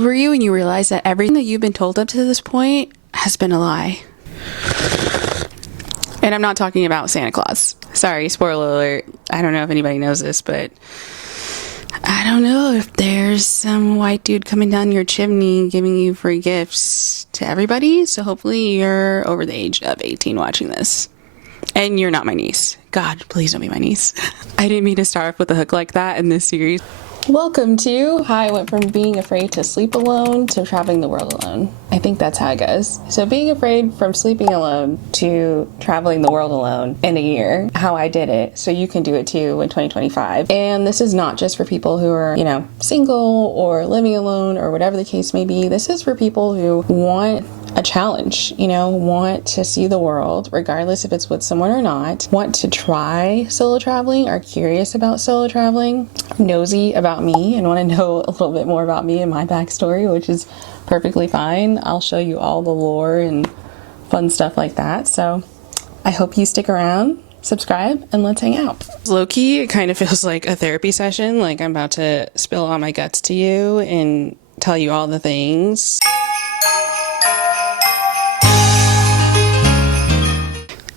old were you when you realized that everything that you've been told up to this point has been a lie? And I'm not talking about Santa Claus. Sorry, spoiler alert. I don't know if anybody knows this, but I don't know if there's some white dude coming down your chimney giving you free gifts to everybody. So hopefully you're over the age of 18 watching this. And you're not my niece. God, please don't be my niece. I didn't mean to start off with a hook like that in this series. Welcome to how I went from being afraid to sleep alone to traveling the world alone. I think that's how it goes. So being afraid from sleeping alone to traveling the world alone in a year, how I did it. So you can do it too in 2025. And this is not just for people who are, single or living alone or whatever the case may be. This is for people who want a challenge, want to see the world, regardless if it's with someone or not, want to try solo traveling, are curious about solo traveling, nosy about me and want to know a little bit more about me and my backstory, which is perfectly fine. I'll show you all the lore and fun stuff like that. So I hope you stick around, subscribe, and let's hang out. Low-key, it kind of feels like a therapy session, like I'm about to spill all my guts to you and tell you all the things.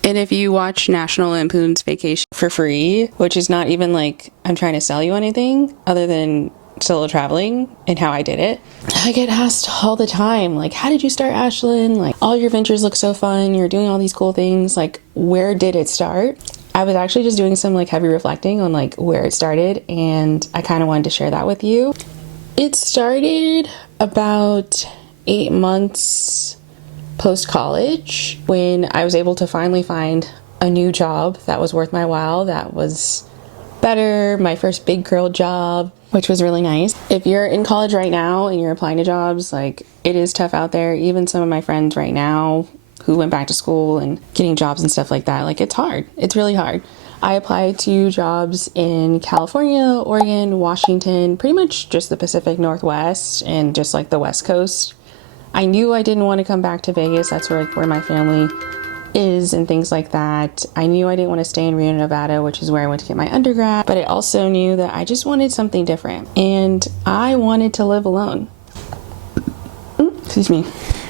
And if you watch National Lampoon's Vacation for free, which is not even like I'm trying to sell you anything other than solo traveling and how I did it, I get asked all the time, like, how did you start, Ashlyn? Like, all your ventures look so fun. You're doing all these cool things. Like, where did it start? I was actually just doing some heavy reflecting on where it started, and I kind of wanted to share that with you. It started about 8 months post-college when I was able to finally find a new job that was worth my while, that was better, my first big girl job, which was really nice. If you're in college right now and you're applying to jobs, it is tough out there. Even some of my friends right now who went back to school and getting jobs and stuff like that, it's hard. It's really hard. I applied to jobs in California, Oregon, Washington, pretty much just the Pacific Northwest and just the West Coast. I knew I didn't want to come back to Vegas. That's where my family is and things like that. I knew I didn't want to stay in Reno, Nevada, which is where I went to get my undergrad. But I also knew that I just wanted something different. And I wanted to live alone. Excuse me.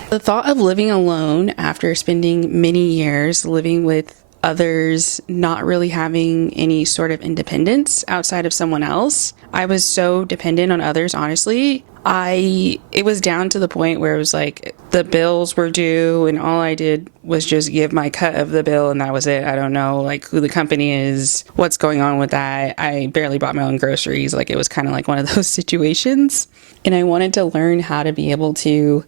The thought of living alone after spending many years living with others, not really having any sort of independence outside of someone else. I was so dependent on others, honestly. It was down to the point where it was the bills were due and all I did was just give my cut of the bill and that was it. I don't know who the company is, what's going on with that. I barely bought my own groceries. It was kind of one of those situations. And I wanted to learn how to be able to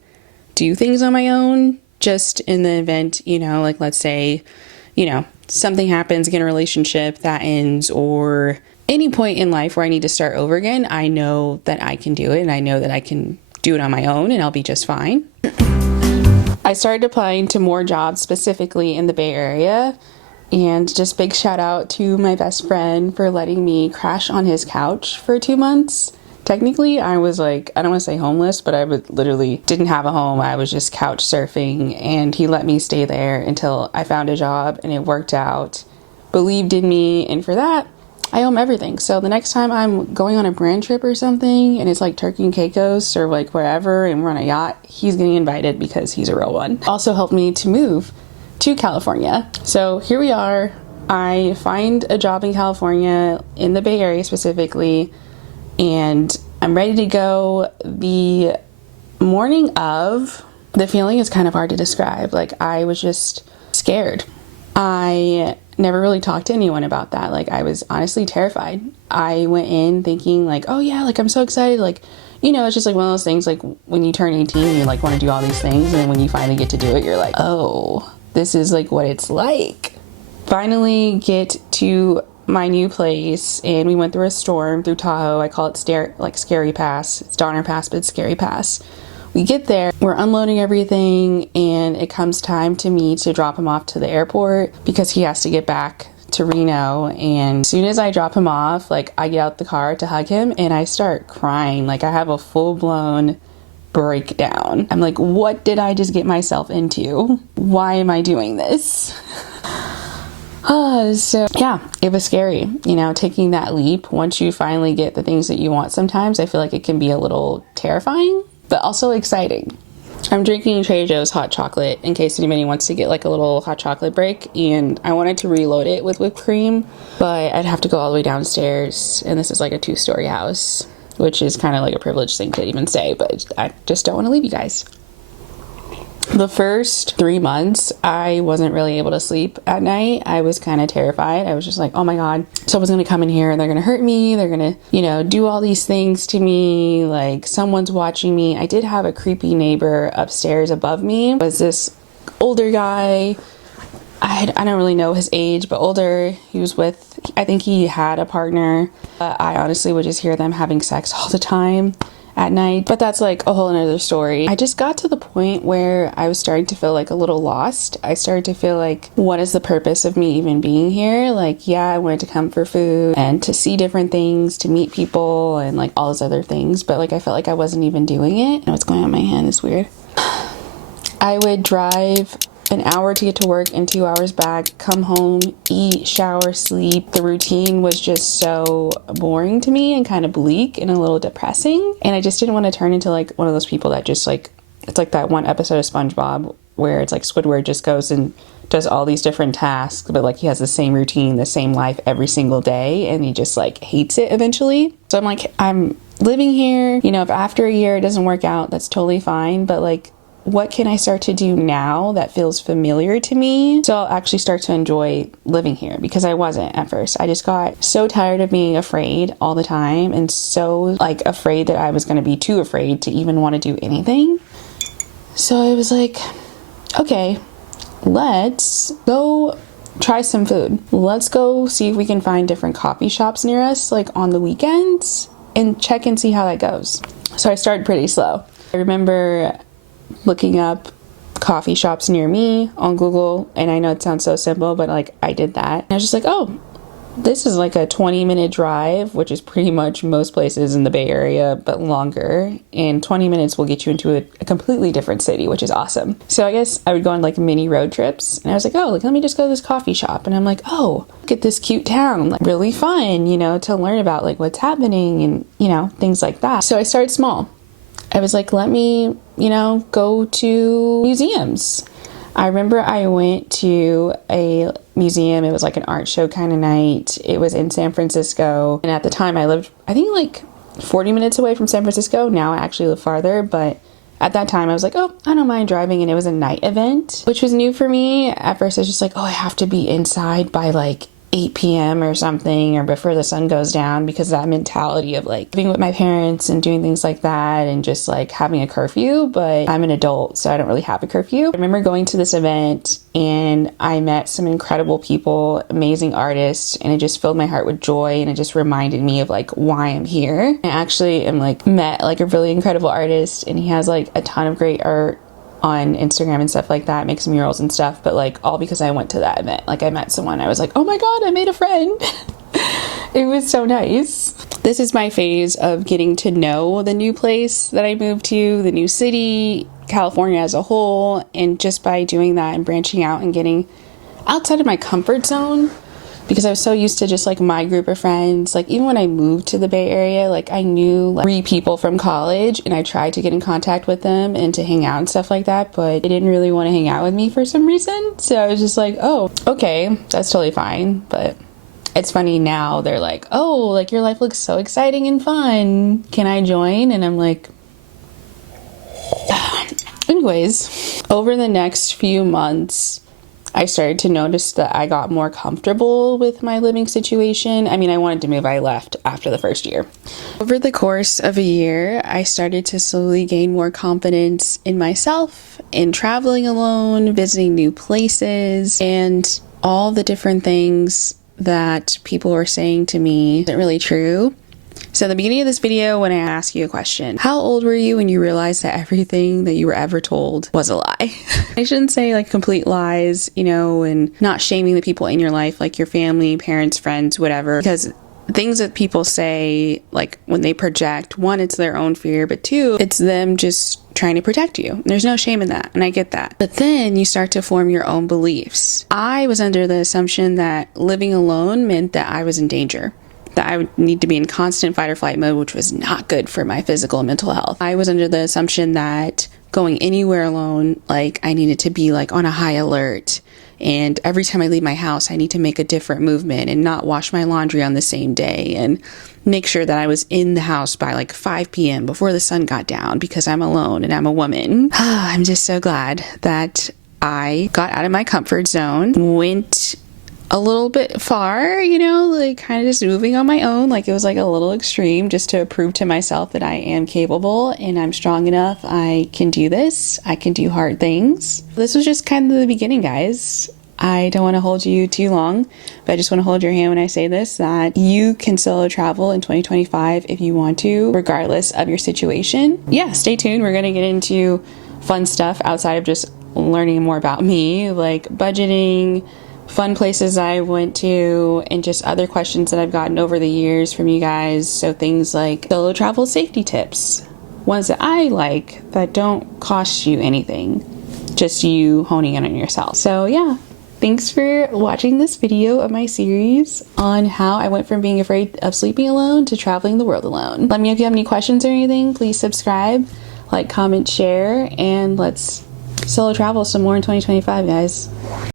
do things on my own, just in the event, let's say, something happens, get in a relationship that ends, or any point in life where I need to start over again, I know that I can do it and I know that I can do it on my own and I'll be just fine. I started applying to more jobs specifically in the Bay Area, and just big shout out to my best friend for letting me crash on his couch for 2 months. Technically, I was I don't want to say homeless, but I literally didn't have a home. I was just couch surfing, and he let me stay there until I found a job and it worked out. Believed in me, and for that, I owe him everything. So the next time I'm going on a brand trip or something and it's Turkey and Caicos or wherever and we're on a yacht, he's getting invited because he's a real one. Also helped me to move to California. So here we are. I find a job in California, in the Bay Area specifically, and I'm ready to go. The morning of, the feeling is kind of hard to describe. I was just scared. I never really talked to anyone about that. I was honestly terrified. I went in thinking oh yeah, I'm so excited. It's just one of those things, when you turn 18, you want to do all these things. And then when you finally get to do it, you're oh, this is what it's like. Finally get to my new place, and we went through a storm through Tahoe. I call it Scary Pass. It's Donner Pass, but it's Scary Pass. We get there, we're unloading everything, and it comes time to me to drop him off to the airport because he has to get back to Reno. And as soon as I drop him off, I get out the car to hug him and I start crying. I have a full-blown breakdown. I'm what did I just get myself into? Why am I doing this? So yeah, it was scary, taking that leap. Once you finally get the things that you want, sometimes I feel it can be a little terrifying. but also exciting. I'm drinking Trader Joe's hot chocolate in case anybody wants to get like a little hot chocolate break, and I wanted to reload it with whipped cream, but I'd have to go all the way downstairs, and this is like a 2-story house, which is kind of like a privileged thing to even say, but I just don't want to leave you guys. The first 3 months, I wasn't really able to sleep at night. I was kind of terrified. I was just like, oh my God, someone's going to come in here and they're going to hurt me. They're going to, you know, do all these things to me. Like, someone's watching me. I did have a creepy neighbor upstairs above me. It was this older guy. I don't really know his age, but older. He was with, I think he had a partner. I honestly would just hear them having sex all the time at night, but that's like a whole another story. I just got to the point where I was starting to feel like a little lost. I started to feel like, what is the purpose of me even being here? Like, yeah, I wanted to come for food and to see different things, to meet people and like all those other things, but like I felt like I wasn't even doing it. What's going on in my hand is weird. I would drive an hour to get to work and 2 hours back, come home, eat, shower, sleep. The routine was just so boring to me and kind of bleak and a little depressing. And I just didn't want to turn into like one of those people that just like, it's like that one episode of SpongeBob where it's like Squidward just goes and does all these different tasks, but like he has the same routine, the same life every single day, and he just like hates it eventually. So I'm like, I'm living here, you know, if after a year it doesn't work out, that's totally fine, but like, what can I start to do now that feels familiar to me? So I'll actually start to enjoy living here, because I wasn't at first. I just got so tired of being afraid all the time, and so like afraid that I was going to be too afraid to even want to do anything. So I was like, okay, let's go try some food. Let's go see if we can find different coffee shops near us, like on the weekends, and check and see how that goes. So I started pretty slow. I remember looking up coffee shops near me on Google, and I know it sounds so simple, but like I did that. And I was just like, oh, this is like a 20-minute drive, which is pretty much most places in the Bay Area, but longer. And 20 minutes will get you into a completely different city, which is awesome. So I guess I would go on like mini road trips, and I was like, oh, like let me just go to this coffee shop. And I'm like, oh, look at this cute town, like really fun, you know, to learn about like what's happening and, you know, things like that. So I started small. I was like, let me, you know, go to museums. I remember I went to a museum. It was like an art show kind of night. It was in San Francisco. And at the time I lived, I think like 40 minutes away from San Francisco. Now I actually live farther, but at that time I was like, oh, I don't mind driving. And it was a night event, which was new for me. At first I was just like, oh, I have to be inside by like 8 p.m. or something, or before the sun goes down, because that mentality of like living with my parents and doing things like that and just like having a curfew. But I'm an adult, so I don't really have a curfew. I remember going to this event and I met some incredible people, amazing artists, and it just filled my heart with joy, and it just reminded me of like why I'm here. I actually am like met like a really incredible artist, and he has like a ton of great art on Instagram and stuff like that, makes murals and stuff, but like all because I went to that event. Like I met someone, I was like, oh my God, I made a friend. It was so nice. This is my phase of getting to know the new place that I moved to, the new city, California as a whole, and just by doing that and branching out and getting outside of my comfort zone, because I was so used to just like my group of friends. Like even when I moved to the Bay Area, like I knew like 3 people from college, and I tried to get in contact with them and to hang out and stuff like that, but they didn't really want to hang out with me for some reason. So I was just like, oh, okay, that's totally fine. But it's funny now, they're like, oh, like your life looks so exciting and fun. Can I join? And I'm like, anyways, over the next few months, I started to notice that I got more comfortable with my living situation. I mean, I wanted to move. I left after the first year. Over the course of a year, I started to slowly gain more confidence in myself, in traveling alone, visiting new places, and all the different things that people were saying to me isn't really true. So at the beginning of this video, when I ask you a question, how old were you when you realized that everything that you were ever told was a lie? I shouldn't say like complete lies, you know, and not shaming the people in your life, like your family, parents, friends, whatever, because things that people say, like when they project, one, it's their own fear, but two, it's them just trying to protect you. There's no shame in that, and I get that. But then you start to form your own beliefs. I was under the assumption that living alone meant that I was in danger, that I would need to be in constant fight or flight mode, which was not good for my physical and mental health. I was under the assumption that going anywhere alone, like I needed to be like on a high alert. And every time I leave my house, I need to make a different movement and not wash my laundry on the same day and make sure that I was in the house by like 5 p.m. before the sun got down because I'm alone and I'm a woman. I'm just so glad that I got out of my comfort zone, went a little bit far, you know, like kind of just moving on my own. Like it was like a little extreme just to prove to myself that I am capable and I'm strong enough. I can do this. I can do hard things. This was just kind of the beginning, guys. I don't want to hold you too long, but I just want to hold your hand when I say this, that you can solo travel in 2025 if you want to, regardless of your situation. Yeah, stay tuned. We're going to get into fun stuff outside of just learning more about me, like budgeting, fun places I went to, and just other questions that I've gotten over the years from you guys. So things like solo travel safety tips, ones that I like that don't cost you anything, just you honing in on yourself. So yeah, thanks for watching this video of my series on how I went from being afraid of sleeping alone to traveling the world alone. Let me know if you have any questions or anything. Please subscribe, like, comment, share, and let's solo travel some more in 2025, guys.